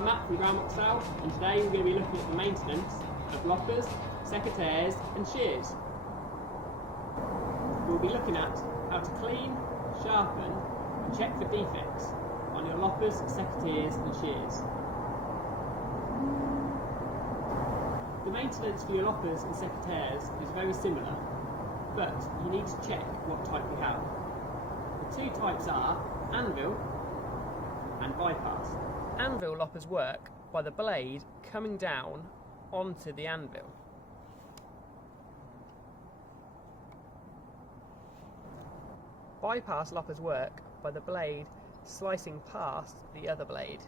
I'm Matt from Groundwork South, and today we're going to be looking at the maintenance of loppers, secateurs and shears. We'll be looking at how to clean, sharpen and check for defects on your loppers, secateurs and shears. The maintenance for your loppers and secateurs is very similar, but you need to check what type you have. The two types are anvil and bypass. Anvil loppers work by the blade coming down onto the anvil. Bypass loppers work by the blade slicing past the other blade.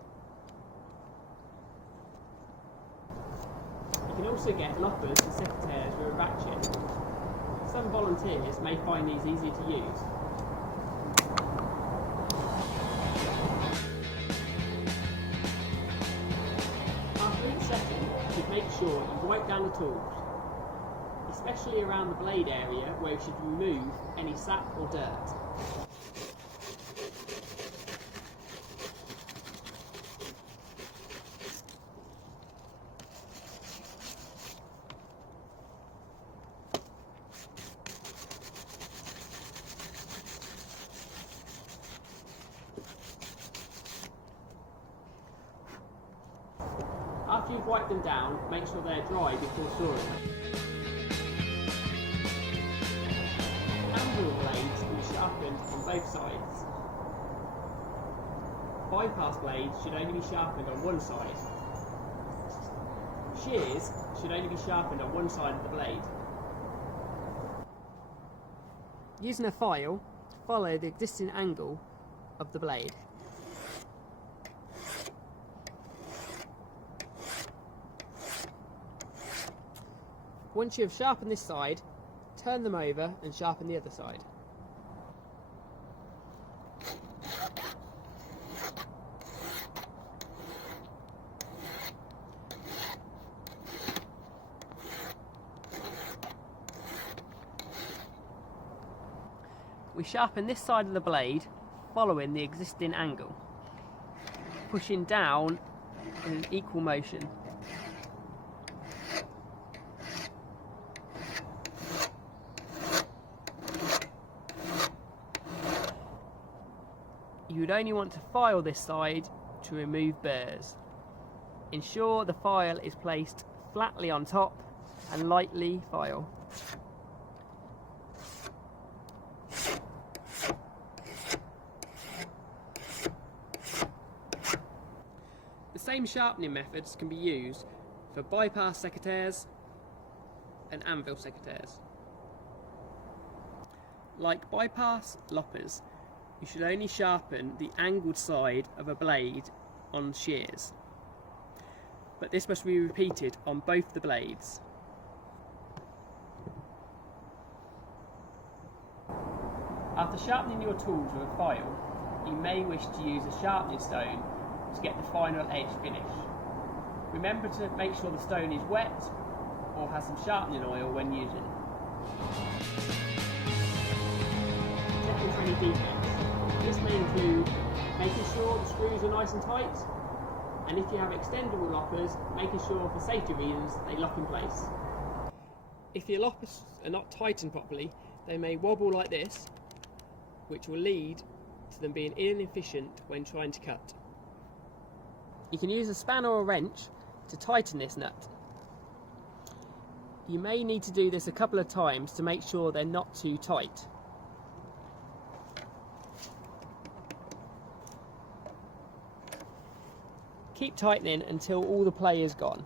You can also get loppers and secateurs with a ratchet. Some volunteers may find these easier to use. After each setting, you should make sure you wipe down the tools, especially around the blade area where you should remove any sap or dirt. After you've wiped them down, make sure they're dry before storing them. Anvil blades can be sharpened on both sides. Bypass blades should only be sharpened on one side. Shears should only be sharpened on one side of the blade. Using a file, follow the existing angle of the blade. Once you have sharpened this side, turn them over and sharpen the other side. We sharpen this side of the blade following the existing angle, pushing down in an equal motion. You would only want to file this side to remove burrs. Ensure the file is placed flatly on top and lightly file. The same sharpening methods can be used for bypass secateurs and anvil secateurs. Like bypass loppers, you should only sharpen the angled side of a blade on shears, but this must be repeated on both the blades. After sharpening your tools with a file, you may wish to use a sharpening stone to get the final edge finish. Remember to make sure the stone is wet or has some sharpening oil when using. Checking for any defects. This may include making sure the screws are nice and tight, and if you have extendable loppers, making sure for safety reasons they lock in place. If your loppers are not tightened properly, they may wobble like this, which will lead to them being inefficient when trying to cut. You can use a spanner or a wrench to tighten this nut. You may need to do this a couple of times to make sure they're not too tight. Keep tightening until all the play is gone.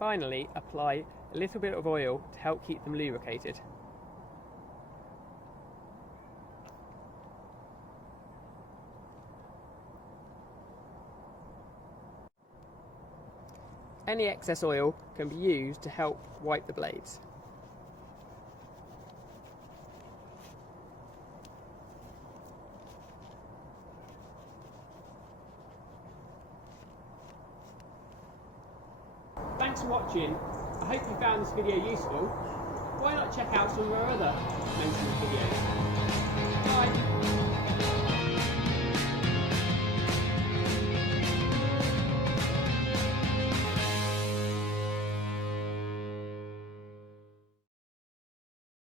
Finally, apply a little bit of oil to help keep them lubricated. Any excess oil can be used to help wipe the blades. Thanks for watching. I hope you found this video useful. Why not check out some of our other maintenance videos?